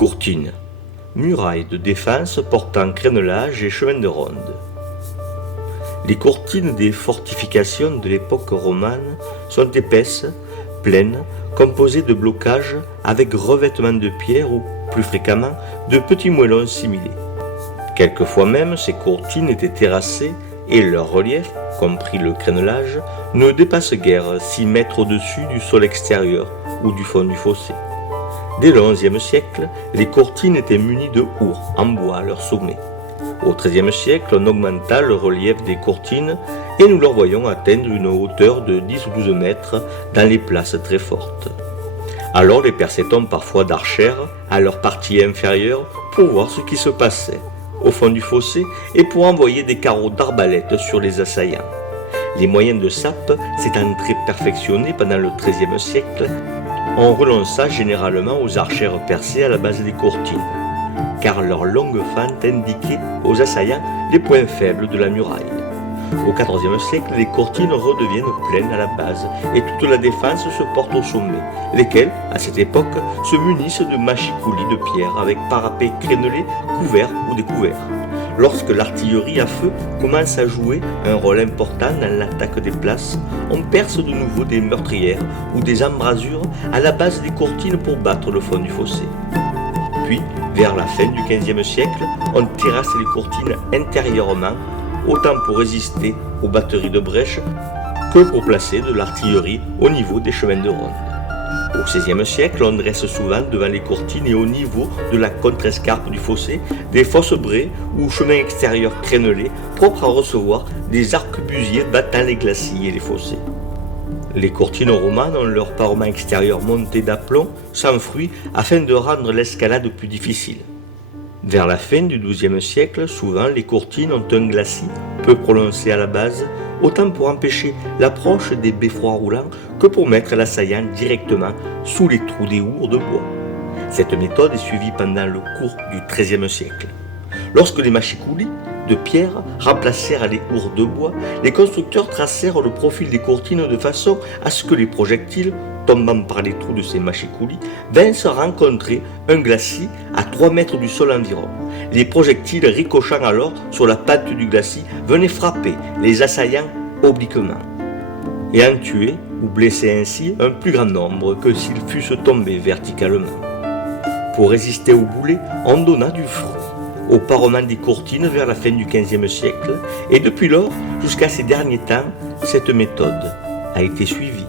Courtine, muraille de défense portant crénelage et chemin de ronde. Les courtines des fortifications de l'époque romane sont épaisses, pleines, composées de blocages avec revêtement de pierre ou, plus fréquemment, de petits moellons similés. Quelquefois même, ces courtines étaient terrassées et leur relief, compris le crénelage, ne dépasse guère 6 mètres au-dessus du sol extérieur ou du fond du fossé. Dès le XIe siècle, les courtines étaient munies de hourds en bois à leur sommet. Au XIIIe siècle, on augmenta le relief des courtines et nous leur voyons atteindre une hauteur de 10 ou 12 mètres dans les places très fortes. Alors les perçait-on parfois d'archères à leur partie inférieure pour voir ce qui se passait au fond du fossé et pour envoyer des carreaux d'arbalète sur les assaillants. Les moyens de sape s'étant très perfectionnés pendant le XIIIe siècle, on renonça généralement aux archères percées à la base des courtines, car leur longue fente indiquait aux assaillants les points faibles de la muraille. Au XIVe siècle, les courtines redeviennent pleines à la base et toute la défense se porte au sommet, lesquelles, à cette époque, se munissent de machicoulis de pierre avec parapets crénelés, couverts ou découverts. Lorsque l'artillerie à feu commence à jouer un rôle important dans l'attaque des places, on perce de nouveau des meurtrières ou des embrasures à la base des courtines pour battre le fond du fossé. Puis, vers la fin du XVe siècle, on terrasse les courtines intérieurement, autant pour résister aux batteries de brèches que pour placer de l'artillerie au niveau des chemins de ronde. Au XVIe siècle, on dresse souvent devant les courtines et au niveau de la contre-escarpe du fossé des fosses braies ou chemins extérieurs crénelés propres à recevoir des arquebusiers battant les glacis et les fossés. Les courtines romanes ont leur parement extérieur monté d'aplomb, sans fruit, afin de rendre l'escalade plus difficile. Vers la fin du XIIe siècle, souvent les courtines ont un glacis peu prononcé à la base, autant pour empêcher l'approche des beffrois roulants que pour mettre l'assaillant directement sous les trous des hourds de bois. Cette méthode est suivie pendant le cours du XIIIe siècle. Lorsque les machicoulis de pierre remplacèrent les hourds de bois, les constructeurs tracèrent le profil des courtines de façon à ce que les projectiles, tombant par les trous de ces machicoulis, vinssent rencontrer un glacis à 3 mètres du sol environ. Les projectiles ricochant alors sur la pente du glacis venaient frapper les assaillants obliquement, et en tuer ou blesser ainsi un plus grand nombre que s'ils fussent tombés verticalement. Pour résister aux boulets, on donna du fruit au parement des courtines vers la fin du XVe siècle, et depuis lors, jusqu'à ces derniers temps, cette méthode a été suivie.